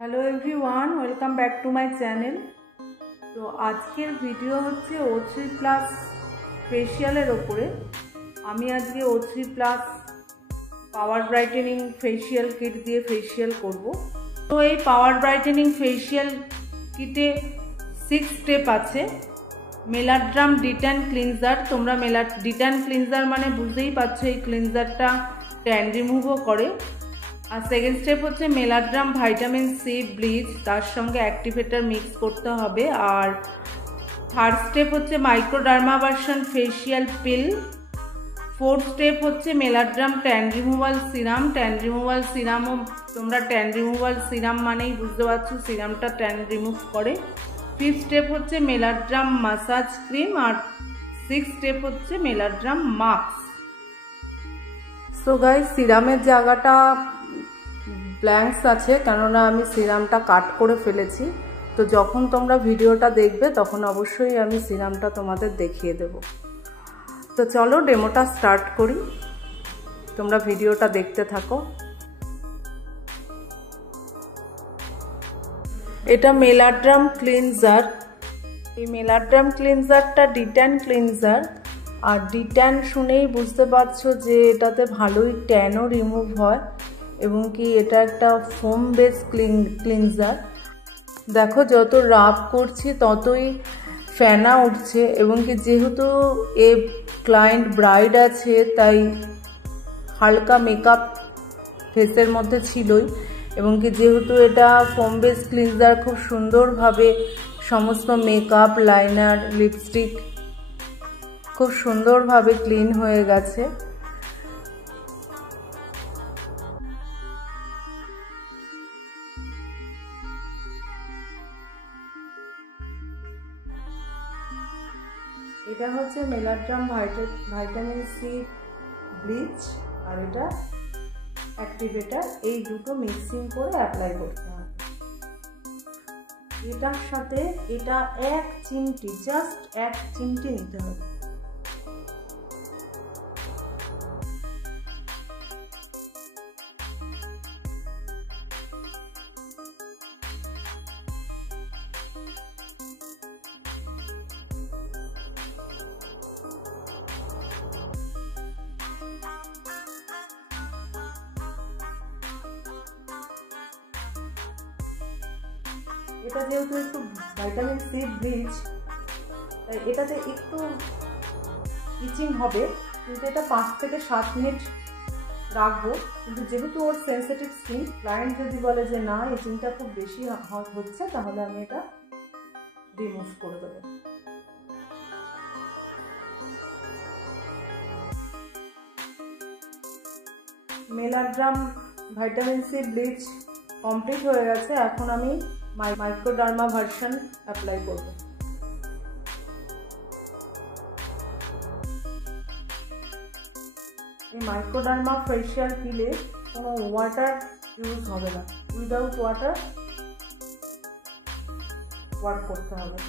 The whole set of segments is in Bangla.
Hello everyone welcome back to my channel. तो आजकेर भिडियो होच्छे O3+ फेशियालेर ओपरे। आमी आजके O3+ पावर ब्राइटेनिंग फेशियल किट दिए फेशियल करब। तो ये पावर ब्राइटेनिंग फेशियल किटे 6 स्टेप आछे। मेलाड्राम डिटैन क्लिनजार, तोमरा डिटैन क्लिनजार माने बुझतेई पारछो, এই क्लिनजारটা टैन रिमुवও करे। और सेकेंड स्टेप होच्छे मेलाड्राम भाइटामिन सी ब्लिच, तार संगे एक्टिवेटर मिक्स करते होबे। और थार्ड स्टेप होच्छे माइक्रोडार्मा भार्सन फेशियल पिल। फोर्थ स्टेप होच्छे मेलाड्राम tan removal serum. Tan removal सिरामও তোমরা टैन रिमुवल सिराम मानेই বুঝতে পারছো সিরামটা टैन रिमुव करे। फिफ्थ स्टेप होच्छे मेलाड्राम मसाज क्रीम। और सिक्स स्टेप होच्छे मेलाड्राम मास्क। सो गाइस सिरामेर জায়গাটা ব্ল্যাঙ্কস আছে, কেননা আমি সিরামটা কাট করে ফেলেছি। তো যখন তোমরা ভিডিওটা দেখবে তখন অবশ্যই আমি সিরামটা তোমাদের দেখিয়ে দেব। তো চলো ডেমোটা স্টার্ট করি, তোমরা ভিডিওটা দেখতে থাকো। এটা মেলাড্রাম ক্লিনজার। এই মেলাড্রাম ক্লিনজারটা ডিট্যান ক্লিনজার। আর ডিট্যান শুনেই বুঝতে পারছো যে এটাতে ভালোই ট্যানও রিমুভ হয় এবং কি এটা একটা ফোম বেস ক্লিনজার। দেখো যত রাব করছি ততই ফেনা উঠছে এবং কি যেহেতু এ ক্লায়েন্ট ব্রাইড আছে তাই হালকা মেকআপ ফেসের মধ্যে ছিলই এবং কি যেহেতু এটা ফোম বেস ক্লিনজার খুব সুন্দরভাবে সমস্ত মেকআপ লাইনার লিপস্টিক খুব সুন্দরভাবে ক্লিন হয়ে গেছে। এটা হচ্ছে মেলাড্রাম ভাইটামিন সি ব্লিচ আর এটা অ্যাক্টিভেটার, এই দুটো মিক্সিং করে অ্যাপ্লাই করতে হবে। এটার সাথে এটা এক চিমটি, জাস্ট এক চিমটি নিতে হবে। এটা যেহেতু একটু ভাইটামিন সি ব্লিচ তাই এটাতে একটু ইচিং হবে, কিন্তু এটা 5 থেকে 7 মিনিট রাখবো। কিন্তু যেহেতু ওর সেন্সিটিভ স্কিন, ক্লায়েন্ট যদি বলে যে না ইচিংটা খুব বেশি হচ্ছে তাহলে আমি এটা রিমুভ করে দেবো। মেলাড্রাম ভাইটামিন সি ব্লিচ কমপ্লিট হয়ে গেছে। এখন আমি মাইক্রোডার্মা ভার্সন অ্যাপ্লাই করব। এই মাইক্রোডার্মা ফেশিয়াল পিলে কোনো ওয়াটার ইউজ হবে না, উইদাউট ওয়াটার ওয়ার্ক করতে হবে।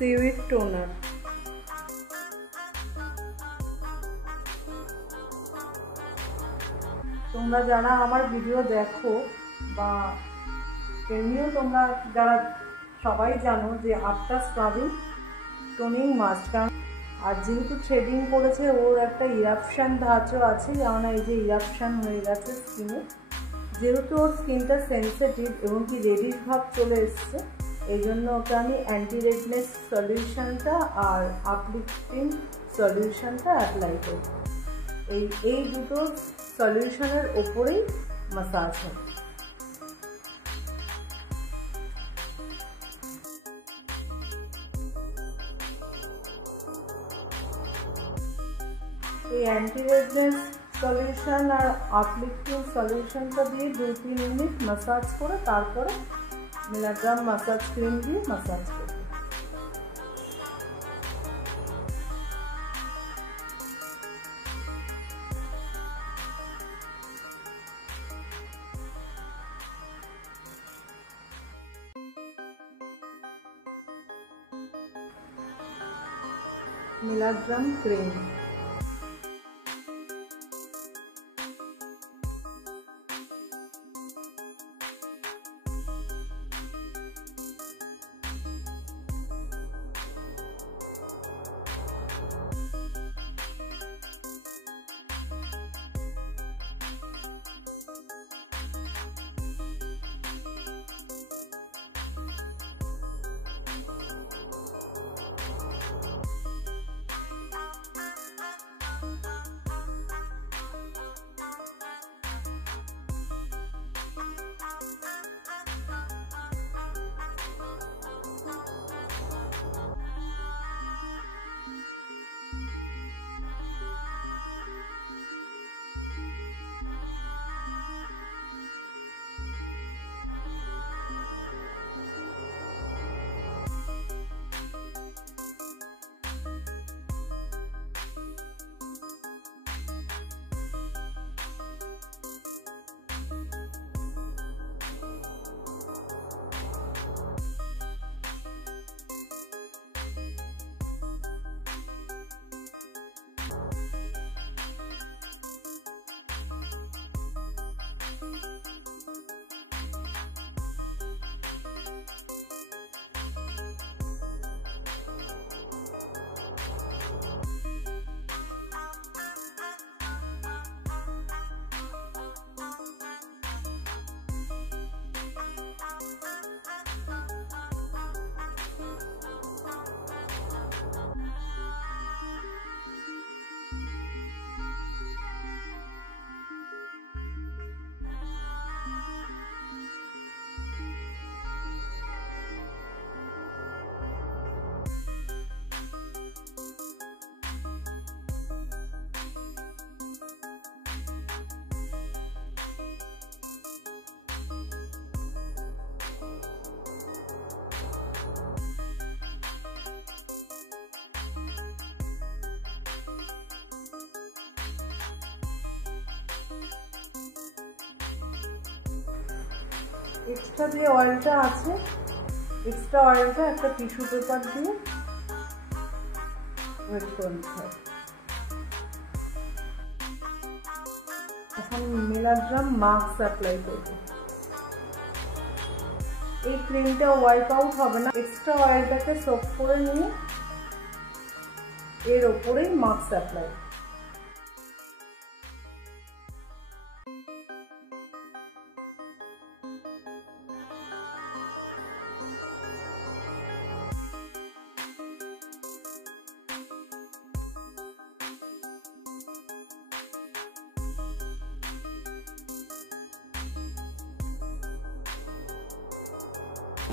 Seaweed toner. তোমরা যারা আমার ভিডিও দেখো বা এমনিও তোমরা যারা সবাই জানো যে আফটার স্ক্রাবিং টোনিং মাস্ট। কারণ আর যেহেতু থ্রেডিং করেছে ওর একটা ইরাপশান ধাঁচও আছে, যেমন এই যে ইরাপশান হয়ে গেছে স্কিনে। যেহেতু ওর স্কিনটা সেন্সিটিভ এবং কি রেডিশ ভাব চলে এসছে এই জন্য ওকে আমি অ্যান্টি রেডনেস সলিউশনটা আর আপলিফটিং সলিউশনটা অ্যাপ্লাই করব। এই দুটো সলিউশনের ওপরেই মাসাজ হবে। এই অ্যান্টি রেডনেস সলিউশন আর আপলিফটিং সলিউশনটা দিয়ে 2-3 মিনিট মাসাজ করে তারপরে মেলাগ্রাম মাসাজ ক্রিম দিয়ে মাসাজ করব। মেলাগ্রাম ক্রিম এক্সট্রা যে অয়েলটা আছে, এক্সট্রা অয়েলটা একটা টিস্যু পেপার দিয়ে ওয়েট করে নিতে হবে। এখন মেলাগ্রাম মাস্ক অ্যাপ্লাই করব। এই ক্রিমটা ওয়াইপ আউট হবে না, এক্সট্রা অয়েলটাকে সোক করে নিয়ে এর ওপরেই মাস্ক অ্যাপ্লাই।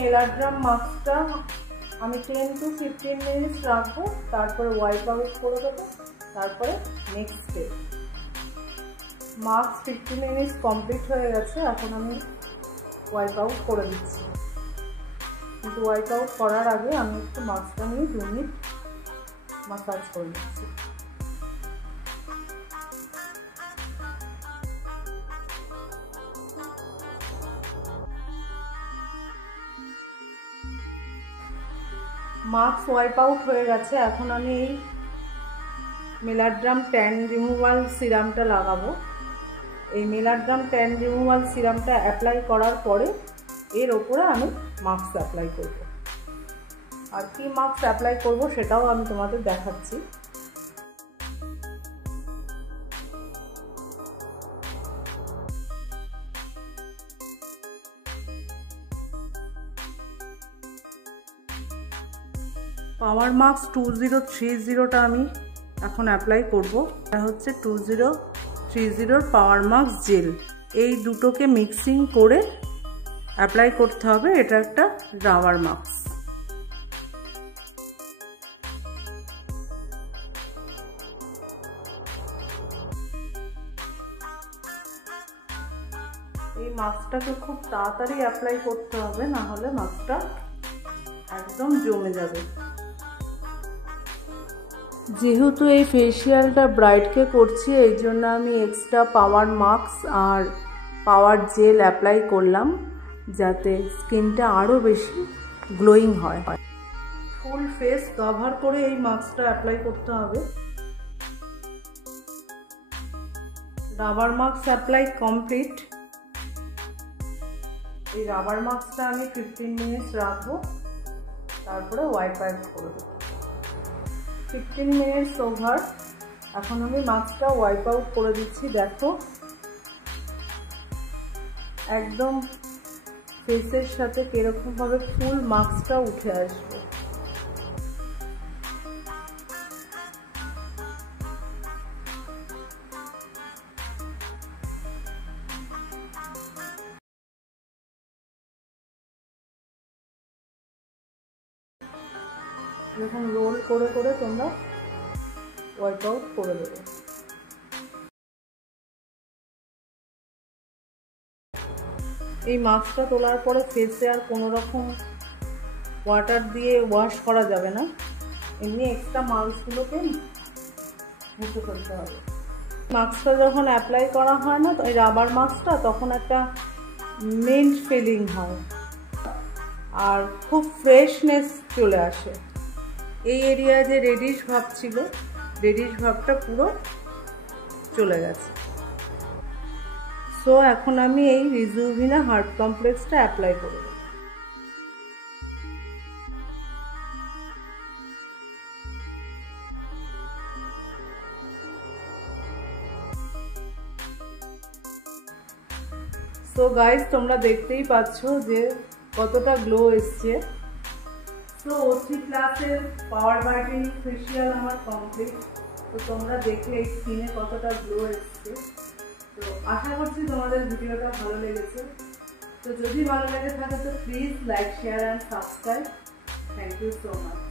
মেলাগ্রাম মাস্কটা আমি 10 to 15 মিনিট রাখবো, তারপরে ওয়াইপ আউট করে দেবো। তারপরে next step, mask 15 minute complete হয়ে গেছে। এখন আমি ওয়াইপ আউট করে দিচ্ছি, কিন্তু ওয়াইপ আউট করার আগে আমি একটু মাস্কটা নিয়ে 2 মিনিট মাসাজ করে দিচ্ছি। মাস্ক ওয়াইপ আউট হয়ে গেছে। এখন আমি এই মেলাগ্রাম ট্যান রিমুভাল সিরামটা লাগাবো। এই মেলাগ্রাম ট্যান রিমুভাল সিরামটা অ্যাপ্লাই করার পরে এর ওপরে আমি মাস্ক অ্যাপ্লাই করব। আর কি মাস্ক অ্যাপ্লাই করব সেটাও আমি তোমাদের দেখাচ্ছি। পাওয়ার মাস্ক 2030টা আমি এখন অ্যাপ্লাই করব। এটা হচ্ছে 2030 পাওয়ার মাস্ক জেল। এই দুটোকে মিক্সিং করে অ্যাপ্লাই করতে হবে। এটা একটা রাবার মাস্ক। এই মাস্কটাকে খুব তাড়াতাড়ি অ্যাপ্লাই করতে হবে, না হলে মাস্কটা একদম জমে যাবে। যেহেতু এই ফেসিয়ালটা ব্রাইডকে করছি, এই জন্য আমি এক্সট্রা পাওয়ার মাস্ক আর পাওয়ার জেল অ্যাপ্লাই করলাম, যাতে স্কিনটা আরও বেশি গ্লোয়িং হয়। ফুল ফেস কভার করে এই মাস্কটা অ্যাপ্লাই করতে হবে। Rubber mask apply complete. এই রাবার মাস্কটা আমি 15 মিনিটস রাখবো, তারপরে ওয়াইপ করে দেবো। 15 মিনিটস ওভার। এখন আমি মাস্কটা ওয়াইপ আউট করে দিচ্ছি। দেখো একদম ফেসের সাথে কিরকমভাবে ফুল মাস্কটা উঠে আসবে। এরকম রোল করে করে তোমরা ওয়াইপ আউট করে দেবে। এই মাস্কটা তোলার পরে ফেসে আর কোনো রকম ওয়াটার দিয়ে ওয়াশ করা যাবে না, এমনি এক্সট্রা মাস্কগুলোকে মুছে ফেলতে হবে। মাস্কটা যখন অ্যাপ্লাই করা হয় না, এই রাবার মাস্কটা, তখন একটা মিন্ট ফিলিং হয় আর খুব ফ্রেশনেস চলে আসে। এই এরিয়ায় যে রেডিশ ভাব ছিল, রেডিশ ভাবটা পুরো চলে গেছে। সো এখন আমি এই রিজুভিনা হার্ট কমপ্লেক্সটা অ্যাপ্লাই করব। সো গাইস, তোমরা দেখতেই পাচ্ছ যে কতটা গ্লো এসছে। তো O3+ পাওয়ার ব্রাইটেনিং ফেসিয়াল আমার কমপ্লিট। তো তোমরা দেখলে এই স্কিনে কতটা গ্লো এসছে। তো আশা করছি তোমাদের ভিডিওটা ভালো লেগেছে। তো যদি ভালো লেগে থাকে তো please like, share and subscribe. Thank you so much.